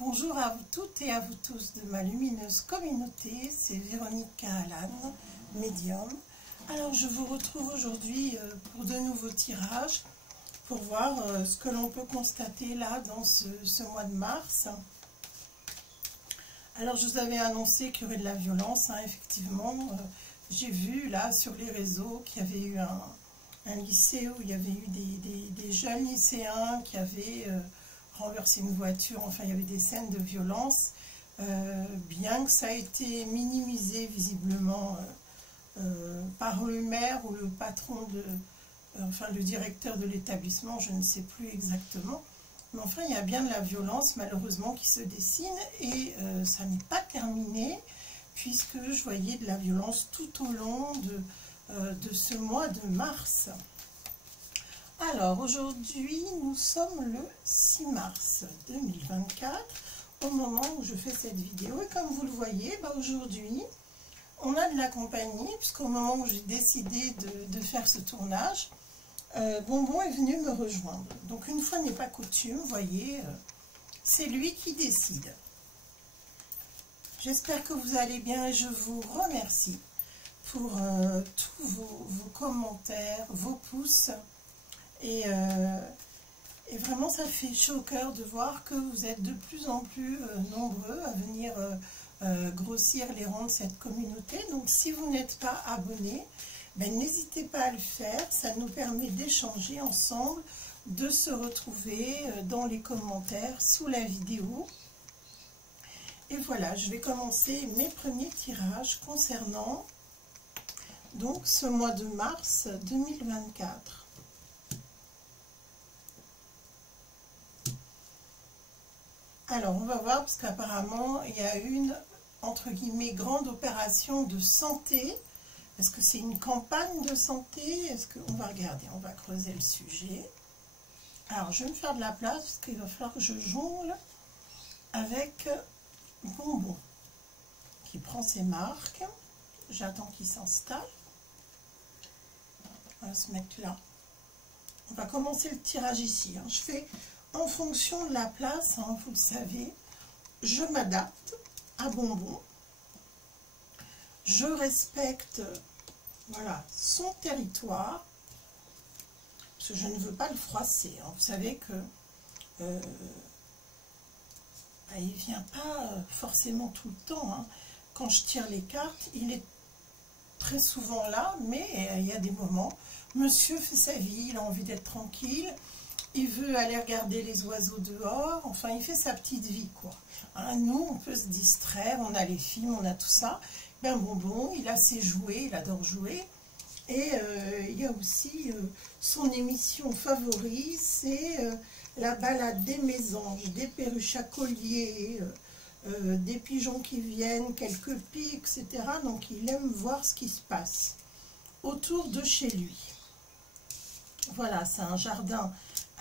Bonjour à vous toutes et à vous tous de ma lumineuse communauté, c'est Véronique Cahalan, médium. Alors je vous retrouve aujourd'hui pour de nouveaux tirages, pour voir ce que l'on peut constater là dans ce mois de mars. Alors je vous avais annoncé qu'il y aurait de la violence, hein, effectivement. J'ai vu là sur les réseaux qu'il y avait eu un lycée où il y avait eu des jeunes lycéens qui avaient renversé une voiture, enfin il y avait des scènes de violence, bien que ça a été minimisé visiblement par le maire ou le patron enfin le directeur de l'établissement, je ne sais plus exactement, mais enfin il y a bien de la violence malheureusement qui se dessine et ça n'est pas terminé puisque je voyais de la violence tout au long de ce mois de mars. Alors aujourd'hui nous sommes le 6 mars 2024 au moment où je fais cette vidéo et comme vous le voyez, aujourd'hui on a de la compagnie puisqu'au moment où j'ai décidé de faire ce tournage, Bonbon est venu me rejoindre. Donc une fois n'est pas coutume, vous voyez, c'est lui qui décide. J'espère que vous allez bien et je vous remercie pour tous vos commentaires, vos pouces. Et vraiment ça fait chaud au cœur de voir que vous êtes de plus en plus nombreux à venir grossir les rangs de cette communauté. Donc si vous n'êtes pas abonné, n'hésitez pas à le faire, ça nous permet d'échanger ensemble, de se retrouver dans les commentaires sous la vidéo. Et voilà, je vais commencer mes premiers tirages concernant donc ce mois de mars 2024. Alors, on va voir, parce qu'apparemment, il y a une, entre guillemets, grande opération de santé. Est-ce que c'est une campagne de santé? Est-ce qu'on va regarder, on va creuser le sujet. Alors, je vais me faire de la place, parce qu'il va falloir que je jongle avec Bonbon, qui prend ses marques. J'attends qu'il s'installe. On va se mettre là. On va commencer le tirage ici. Je fais... En fonction de la place, vous le savez, je m'adapte à Bonbon. Je respecte voilà, son territoire, parce que je ne veux pas le froisser. Vous savez que il ne vient pas forcément tout le temps. Quand je tire les cartes, il est très souvent là, mais il y a des moments. Monsieur fait sa vie, il a envie d'être tranquille. Il veut aller regarder les oiseaux dehors, enfin il fait sa petite vie quoi. Nous on peut se distraire, on a les films, on a tout ça. Bonbon, il a ses jouets, il adore jouer. Et il y a aussi son émission favorite, c'est la balade des mésanges, des perruches à collier, des pigeons qui viennent, quelques pics, etc. Donc il aime voir ce qui se passe autour de chez lui. Voilà, c'est un jardin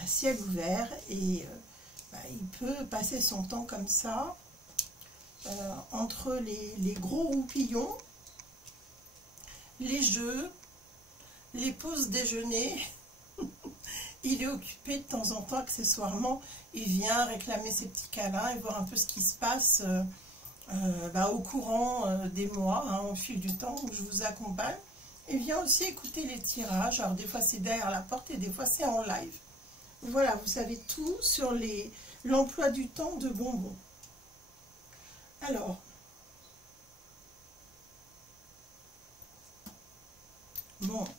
à ciel ouvert et il peut passer son temps comme ça entre les gros roupillons, les jeux, les pauses déjeuner. Il est occupé de temps en temps, accessoirement, il vient réclamer ses petits câlins et voir un peu ce qui se passe au courant des mois, au fil du temps où je vous accompagne. Il vient aussi écouter les tirages, alors des fois c'est derrière la porte et des fois c'est en live. Voilà, vous savez tout sur l'emploi du temps de Bonbon.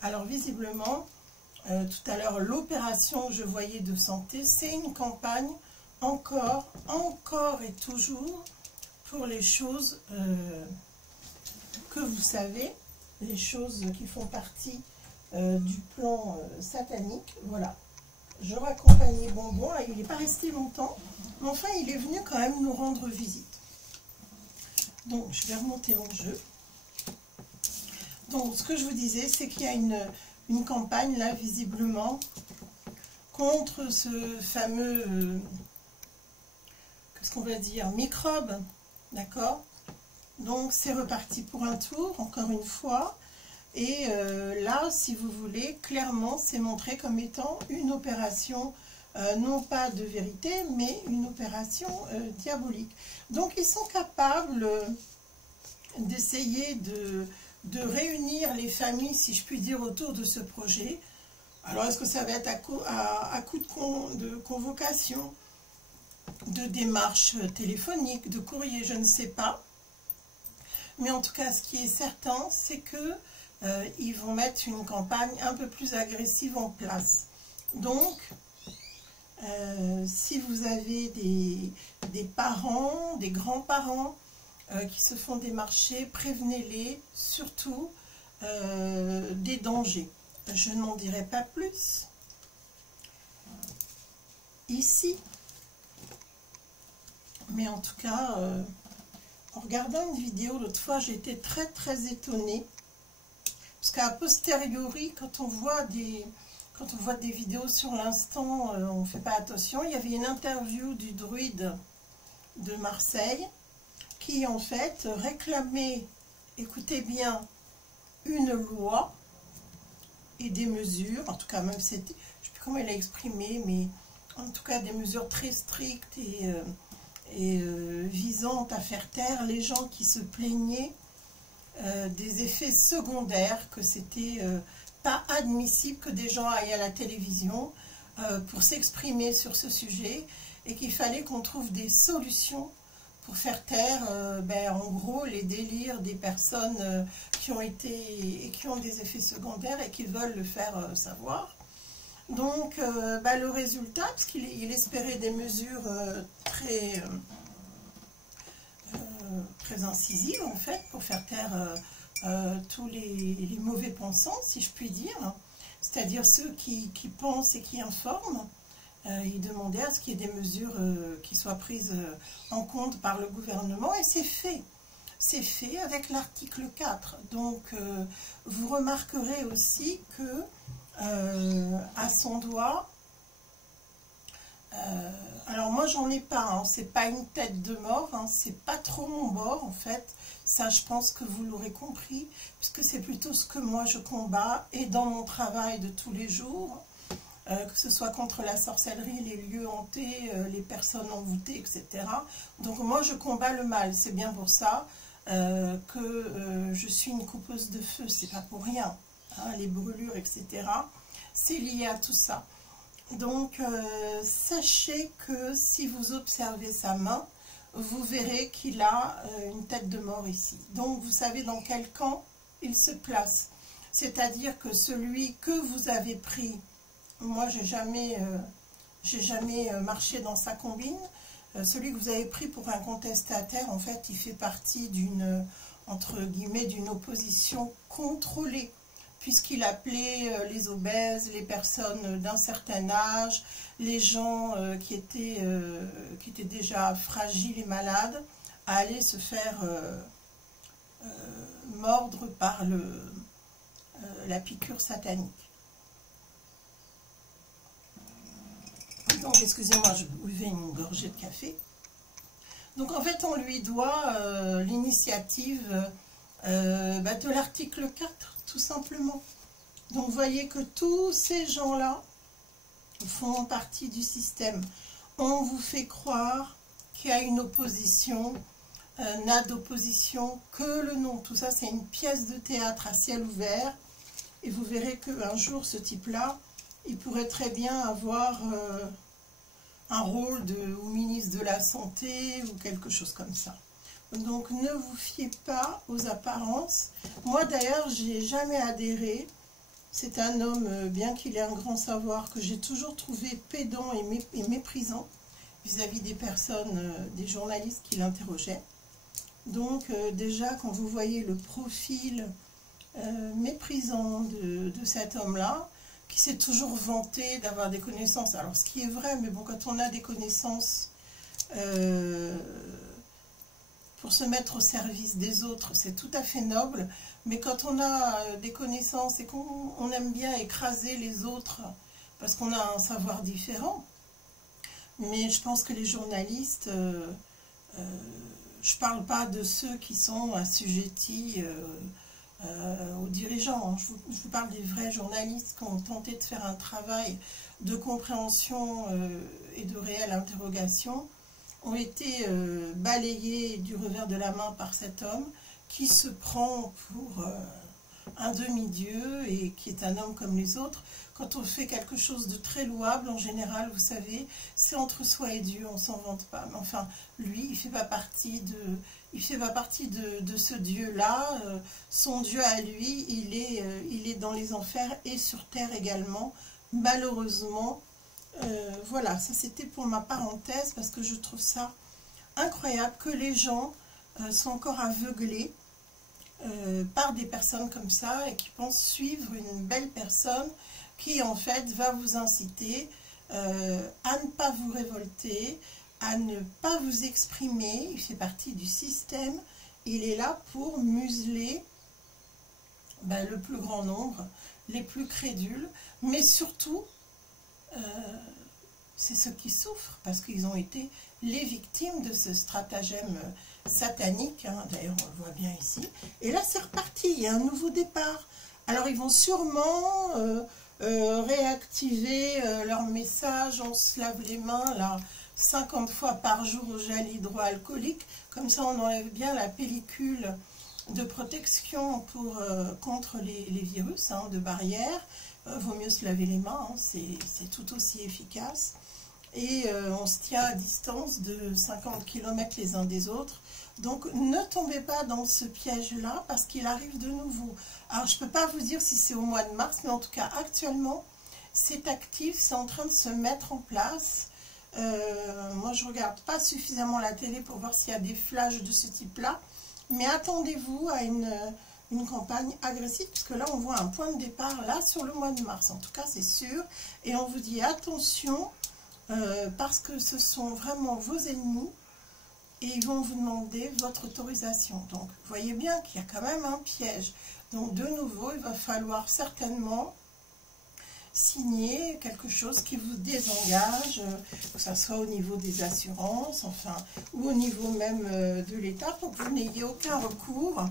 Alors visiblement, tout à l'heure, l'opération que je voyais de santé, c'est une campagne encore et toujours pour les choses que vous savez, les choses qui font partie du plan satanique. Voilà. Je raccompagnais Bonbon, il n'est pas resté longtemps, mais enfin il est venu quand même nous rendre visite. Donc je vais remonter mon jeu. Donc ce que je vous disais, c'est qu'il y a une campagne là visiblement contre ce fameux, qu'est-ce qu'on va dire, microbe, d'accord? Donc c'est reparti pour un tour, encore une fois. Et là, si vous voulez, clairement, c'est montré comme étant une opération non pas de vérité, mais une opération diabolique. Donc ils sont capables d'essayer de réunir les familles, si je puis dire, autour de ce projet. Alors est-ce que ça va être à coup de convocation, de démarches téléphoniques, de courrier, je ne sais pas. Mais en tout cas, ce qui est certain, c'est que ils vont mettre une campagne un peu plus agressive en place. Donc, si vous avez des parents, des grands-parents qui se font démarcher, prévenez-les surtout des dangers. Je n'en dirai pas plus ici. Mais en tout cas, en regardant une vidéo l'autre fois, j'ai été très étonnée. Parce qu'à posteriori, quand on voit des vidéos sur l'instant, on ne fait pas attention. Il y avait une interview du druide de Marseille qui en fait réclamait, écoutez bien, une loi et des mesures, en tout cas même c'était, je ne sais plus comment il a exprimé, mais en tout cas des mesures très strictes et visant à faire taire les gens qui se plaignaient des effets secondaires, que c'était pas admissible que des gens aillent à la télévision pour s'exprimer sur ce sujet et qu'il fallait qu'on trouve des solutions pour faire taire en gros les délires des personnes qui ont des effets secondaires et qui veulent le faire savoir. Donc le résultat, parce qu'il espérait des mesures très incisives en fait pour faire taire tous les mauvais pensants, si je puis dire, c'est-à-dire ceux qui pensent et qui informent. Il demandait à ce qu'il y ait des mesures qui soient prises en compte par le gouvernement, et c'est fait. C'est fait avec l'article 4. Donc, vous remarquerez aussi que à son doigt, alors moi j'en ai pas, hein, c'est pas une tête de mort, hein, c'est pas trop mon bord en fait. Ça, je pense que vous l'aurez compris, puisque c'est plutôt ce que moi je combats, et dans mon travail de tous les jours. Que ce soit contre la sorcellerie, les lieux hantés, les personnes envoûtées, etc. Donc moi je combats le mal, c'est bien pour ça que je suis une coupeuse de feu, c'est pas pour rien, hein, les brûlures, etc. C'est lié à tout ça. Donc sachez que si vous observez sa main, vous verrez qu'il a une tête de mort ici. Donc vous savez dans quel camp il se place. C'est-à-dire que celui que vous avez pris, moi, j'ai jamais marché dans sa combine. Celui que vous avez pris pour un contestataire, en fait, il fait partie d'une, entre guillemets, d'une opposition contrôlée, puisqu'il appelait les obèses, les personnes d'un certain âge, les gens qui étaient déjà fragiles et malades, à aller se faire mordre par la piqûre satanique. Donc, excusez-moi, je buvais une gorgée de café. Donc, en fait, on lui doit l'initiative de l'article 4, tout simplement. Donc, vous voyez que tous ces gens-là font partie du système. On vous fait croire qu'il y a une opposition, n'a d'opposition que le nom. Tout ça, c'est une pièce de théâtre à ciel ouvert. Et vous verrez qu'un jour, ce type-là, il pourrait très bien avoir un rôle au ministre de la Santé ou quelque chose comme ça. Donc ne vous fiez pas aux apparences. Moi d'ailleurs, j'ai jamais adhéré. C'est un homme, bien qu'il ait un grand savoir, que j'ai toujours trouvé pédant et méprisant vis-à-vis des personnes, des journalistes qui l'interrogeaient. Donc déjà, quand vous voyez le profil méprisant de cet homme-là, qui s'est toujours vanté d'avoir des connaissances. Alors, ce qui est vrai, mais bon, quand on a des connaissances pour se mettre au service des autres, c'est tout à fait noble. Mais quand on a des connaissances et qu'on aime bien écraser les autres parce qu'on a un savoir différent, mais je pense que les journalistes, je parle pas de ceux qui sont assujettis aux dirigeants, je vous parle des vrais journalistes qui ont tenté de faire un travail de compréhension et de réelle interrogation, ont été balayés du revers de la main par cet homme qui se prend pour un demi-dieu et qui est un homme comme les autres. Quand on fait quelque chose de très louable, en général, vous savez, c'est entre soi et Dieu, on s'en vante pas. Mais enfin, lui, il ne fait pas partie de ce Dieu-là. Son Dieu à lui, il est dans les enfers et sur terre également, malheureusement. Voilà, ça c'était pour ma parenthèse, parce que je trouve ça incroyable que les gens soient encore aveuglés par des personnes comme ça et qui pensent suivre une belle personne qui en fait va vous inciter à ne pas vous révolter, à ne pas vous exprimer. Il fait partie du système, il est là pour museler le plus grand nombre, les plus crédules, mais surtout c'est ceux qui souffrent parce qu'ils ont été les victimes de ce stratagème satanique, hein. D'ailleurs on le voit bien ici, et là c'est reparti, il y a un nouveau départ. Alors ils vont sûrement réactiver leur message, on se lave les mains là 50 fois par jour au gel hydroalcoolique, comme ça on enlève bien la pellicule de protection contre les virus, hein, de barrière. Vaut mieux se laver les mains, hein, c'est tout aussi efficace. Et on se tient à distance de 50 km les uns des autres. Donc ne tombez pas dans ce piège-là parce qu'il arrive de nouveau. Alors je ne peux pas vous dire si c'est au mois de mars, mais en tout cas actuellement c'est actif, c'est en train de se mettre en place. Moi je ne regarde pas suffisamment la télé pour voir s'il y a des flashs de ce type-là. Mais attendez-vous à une campagne agressive, puisque là on voit un point de départ là sur le mois de mars, en tout cas c'est sûr. Et on vous dit attention, parce que ce sont vraiment vos ennemis et ils vont vous demander votre autorisation. Donc vous voyez bien qu'il y a quand même un piège. Donc de nouveau, il va falloir certainement signer quelque chose qui vous désengage, que ce soit au niveau des assurances, enfin, ou au niveau même de l'État, pour que vous n'ayez aucun recours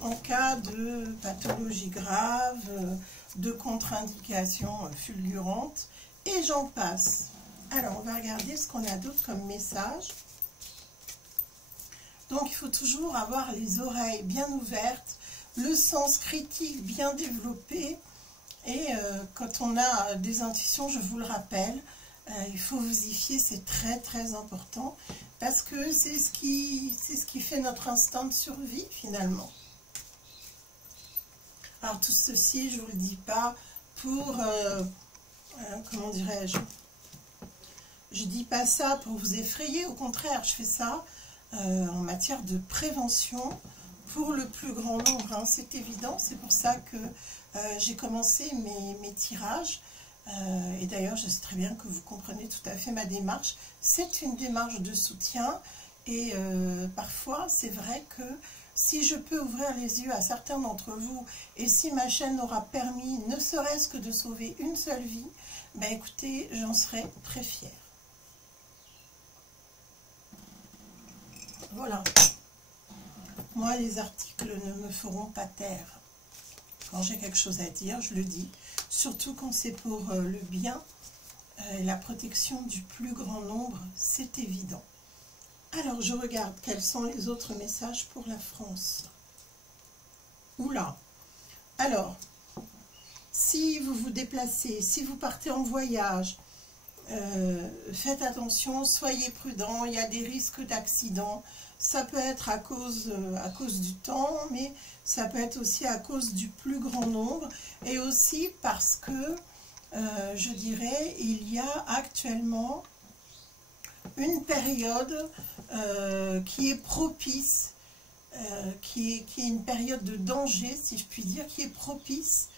en cas de pathologie grave, de contre-indication fulgurante, et j'en passe. Alors, on va regarder ce qu'on a d'autre comme message. Donc, il faut toujours avoir les oreilles bien ouvertes, le sens critique bien développé, et quand on a des intuitions, je vous le rappelle, il faut vous y fier, c'est très très important, parce que c'est ce qui fait notre instinct de survie finalement. Alors tout ceci, je ne vous le dis pas pour, comment dirais-je, je dis pas ça pour vous effrayer, au contraire, je fais ça en matière de prévention pour le plus grand nombre, hein, c'est évident, c'est pour ça que j'ai commencé mes tirages, et d'ailleurs je sais très bien que vous comprenez tout à fait ma démarche. C'est une démarche de soutien, et parfois c'est vrai que si je peux ouvrir les yeux à certains d'entre vous, et si ma chaîne aura permis ne serait-ce que de sauver une seule vie, ben écoutez, j'en serai très fière. Voilà. Moi, les articles ne me feront pas taire. Quand j'ai quelque chose à dire, je le dis. Surtout quand c'est pour le bien, la protection du plus grand nombre, c'est évident. Alors, je regarde quels sont les autres messages pour la France. Oula! Alors, si vous vous déplacez, si vous partez en voyage, faites attention, soyez prudents, il y a des risques d'accident. Ça peut être à cause du temps, mais ça peut être aussi à cause du plus grand nombre, et aussi parce que, je dirais, il y a actuellement une période qui est propice, qui est une période de danger, si je puis dire, qui est propice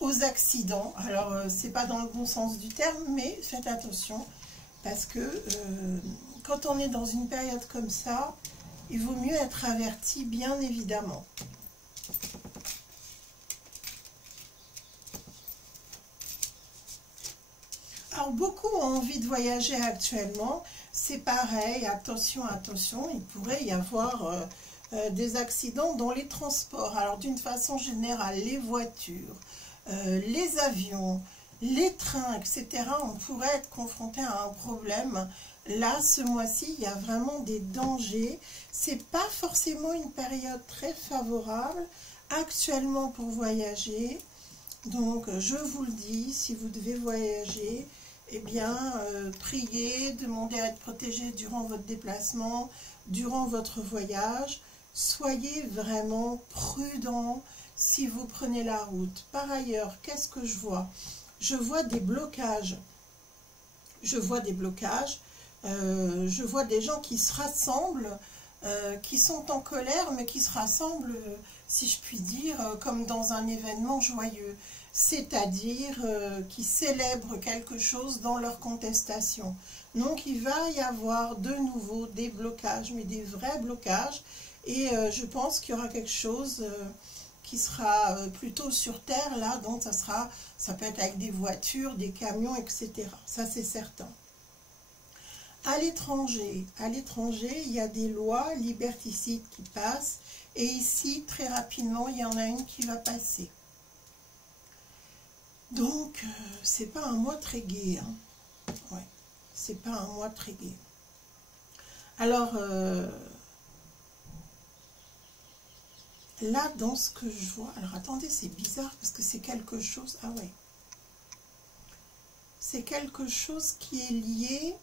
aux accidents. Alors, c'est pas dans le bon sens du terme, mais faites attention, parce que quand on est dans une période comme ça, il vaut mieux être averti, bien évidemment. Alors, beaucoup ont envie de voyager actuellement. C'est pareil, attention, attention, il pourrait y avoir des accidents dans les transports. Alors d'une façon générale, les voitures, les avions, les trains, etc., on pourrait être confronté à un problème. Là, ce mois-ci, il y a vraiment des dangers. C'est pas forcément une période très favorable actuellement pour voyager. Donc, je vous le dis, si vous devez voyager, eh bien, priez, demandez à être protégé durant votre déplacement, durant votre voyage. Soyez vraiment prudent si vous prenez la route. Par ailleurs, qu'est-ce que je vois? Je vois des blocages. Je vois des blocages. Je vois des gens qui se rassemblent, qui sont en colère, mais qui se rassemblent, si je puis dire, comme dans un événement joyeux. C'est-à-dire qui célèbrent quelque chose dans leur contestation. Donc il va y avoir de nouveau des blocages, mais des vrais blocages. Et je pense qu'il y aura quelque chose qui sera plutôt sur terre, là, donc ça peut être avec des voitures, des camions, etc. Ça, c'est certain. À l'étranger, il y a des lois liberticides qui passent, et ici, très rapidement, il y en a une qui va passer. Donc, c'est pas un mois très gai, hein. Ouais, c'est pas un mois très gai. Alors, là, dans ce que je vois, alors attendez, c'est bizarre parce que c'est quelque chose, ah ouais, c'est quelque chose qui est lié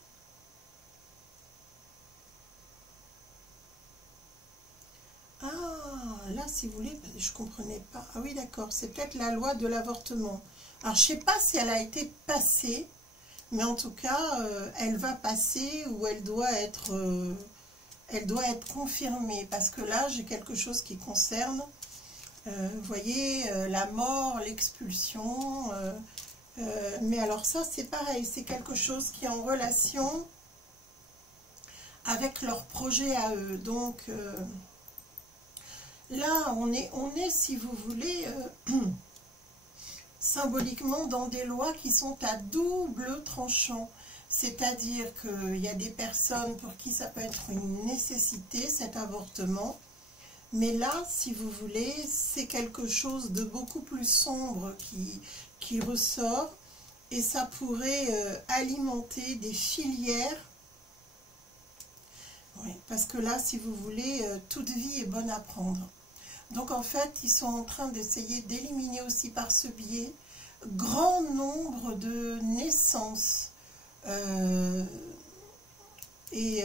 là, si vous voulez, je ne comprenais pas. Ah oui, d'accord, c'est peut-être la loi de l'avortement. Alors, je ne sais pas si elle a été passée, mais en tout cas, elle va passer ou elle doit être confirmée. Parce que là, j'ai quelque chose qui concerne, vous voyez, la mort, l'expulsion. Mais alors ça, c'est pareil, c'est quelque chose qui est en relation avec leur projet à eux. Donc... là, on est, si vous voulez, symboliquement dans des lois qui sont à double tranchant. C'est-à-dire qu'il y a des personnes pour qui ça peut être une nécessité, cet avortement. Mais là, si vous voulez, c'est quelque chose de beaucoup plus sombre qui ressort. Et ça pourrait alimenter des filières. Oui, parce que là, si vous voulez, toute vie est bonne à prendre. Donc en fait, ils sont en train d'essayer d'éliminer aussi par ce biais grand nombre de naissances et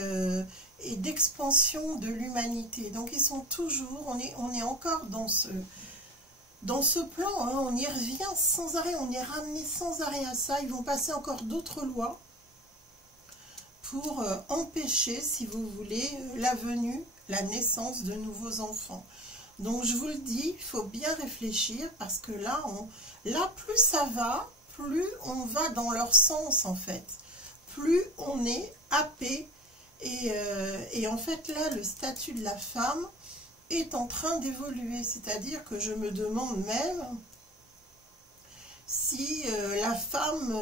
d'expansion de l'humanité. Donc ils sont toujours, on est encore dans ce plan, hein, on y revient sans arrêt, on est ramené sans arrêt à ça. Ils vont passer encore d'autres lois pour empêcher, si vous voulez, la venue, la naissance de nouveaux enfants. Donc je vous le dis, il faut bien réfléchir parce que là, plus ça va, plus on va dans leur sens en fait. Plus on est happé et en fait là, le statut de la femme est en train d'évoluer. C'est-à-dire que je me demande même si la femme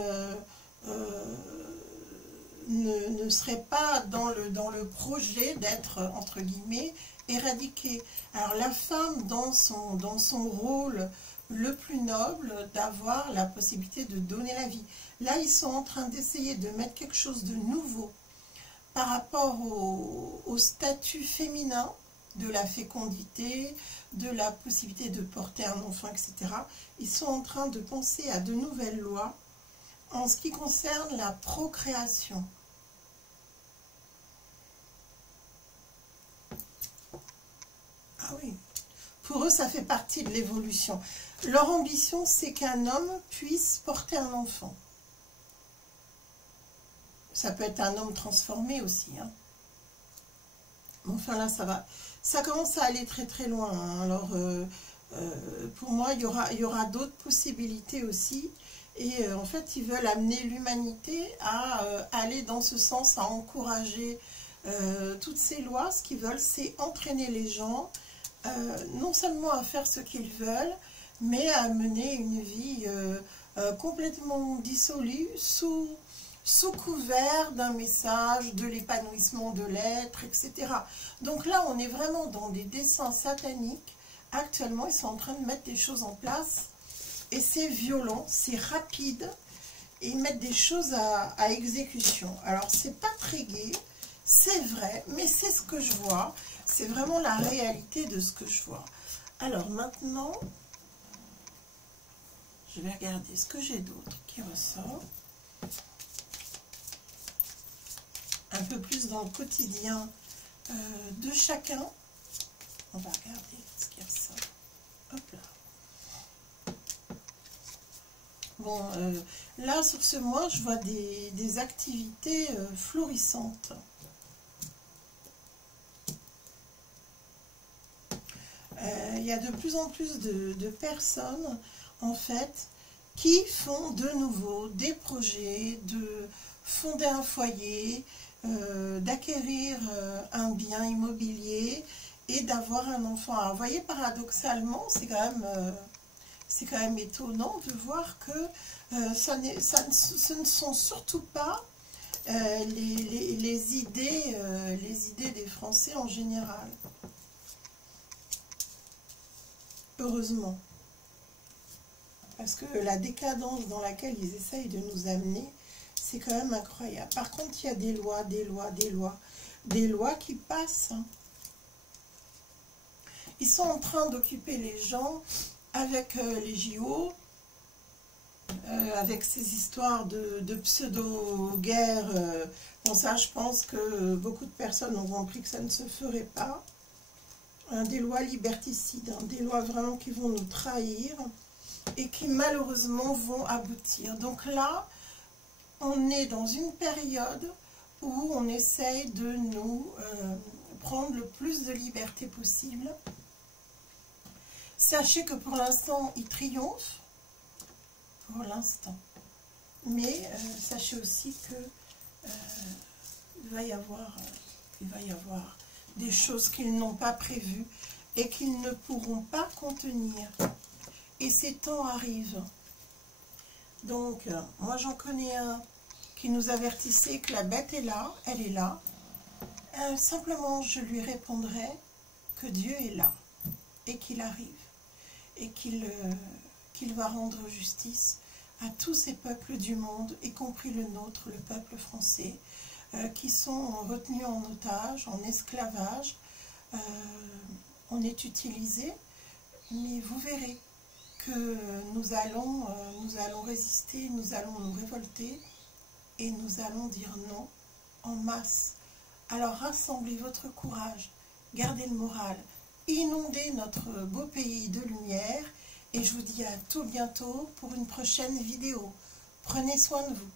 ne serait pas dans le projet d'être, entre guillemets, éradiquée. Alors la femme dans son rôle le plus noble, d'avoir la possibilité de donner la vie. Là, ils sont en train d'essayer de mettre quelque chose de nouveau par rapport au statut féminin, de la fécondité, de la possibilité de porter un enfant, etc. Ils sont en train de penser à de nouvelles lois en ce qui concerne la procréation. Ah oui, pour eux, ça fait partie de l'évolution. Leur ambition, c'est qu'un homme puisse porter un enfant. Ça peut être un homme transformé aussi. Hein. Enfin là, ça commence à aller très très loin. Hein. Alors, pour moi, il y aura d'autres possibilités aussi. Et en fait, ils veulent amener l'humanité à aller dans ce sens, à encourager toutes ces lois. Ce qu'ils veulent, c'est entraîner les gens, non seulement à faire ce qu'ils veulent, mais à mener une vie complètement dissolue, sous sous couvert d'un message de l'épanouissement de l'être, etc. Donc là, on est vraiment dans des dessins sataniques. Actuellement, ils sont en train de mettre des choses en place. Et c'est violent, c'est rapide. Et ils mettent des choses à exécution. Alors, c'est pas très gai, c'est vrai, mais c'est ce que je vois. C'est vraiment la réalité de ce que je vois. Alors maintenant, je vais regarder ce que j'ai d'autre qui ressort. Un peu plus dans le quotidien de chacun. On va regarder ce qui ressort. Hop là. Bon, là sur ce mois, je vois des activités florissantes. Il y a de plus en plus de personnes, en fait, qui font de nouveau des projets, de fonder un foyer, d'acquérir un bien immobilier et d'avoir un enfant. Alors, vous voyez, paradoxalement, c'est quand même étonnant de voir que ce ne sont surtout pas les idées des Français en général. Heureusement. Parce que la décadence dans laquelle ils essayent de nous amener, c'est quand même incroyable. Par contre, il y a des lois qui passent. Ils sont en train d'occuper les gens avec les JO, avec ces histoires de pseudo-guerre. Bon, ça, je pense que beaucoup de personnes ont compris que ça ne se ferait pas. Des lois liberticides, des lois vraiment qui vont nous trahir et qui malheureusement vont aboutir. Donc là, on est dans une période où on essaye de nous prendre le plus de liberté possible. Sachez que pour l'instant, il triomphe, pour l'instant. Mais sachez aussi que il va y avoir des choses qu'ils n'ont pas prévues et qu'ils ne pourront pas contenir. Et ces temps arrivent. Donc, moi j'en connais un qui nous avertissait que la bête est là, elle est là. Simplement, je lui répondrai que Dieu est là et qu'il arrive et qu'il va rendre justice à tous ces peuples du monde, y compris le nôtre, le peuple français, qui sont retenus en otage, en esclavage. On est utilisé, mais vous verrez que nous allons résister, nous allons nous révolter et nous allons dire non en masse. Alors rassemblez votre courage, gardez le moral, inondez notre beau pays de lumière et je vous dis à tout bientôt pour une prochaine vidéo. Prenez soin de vous.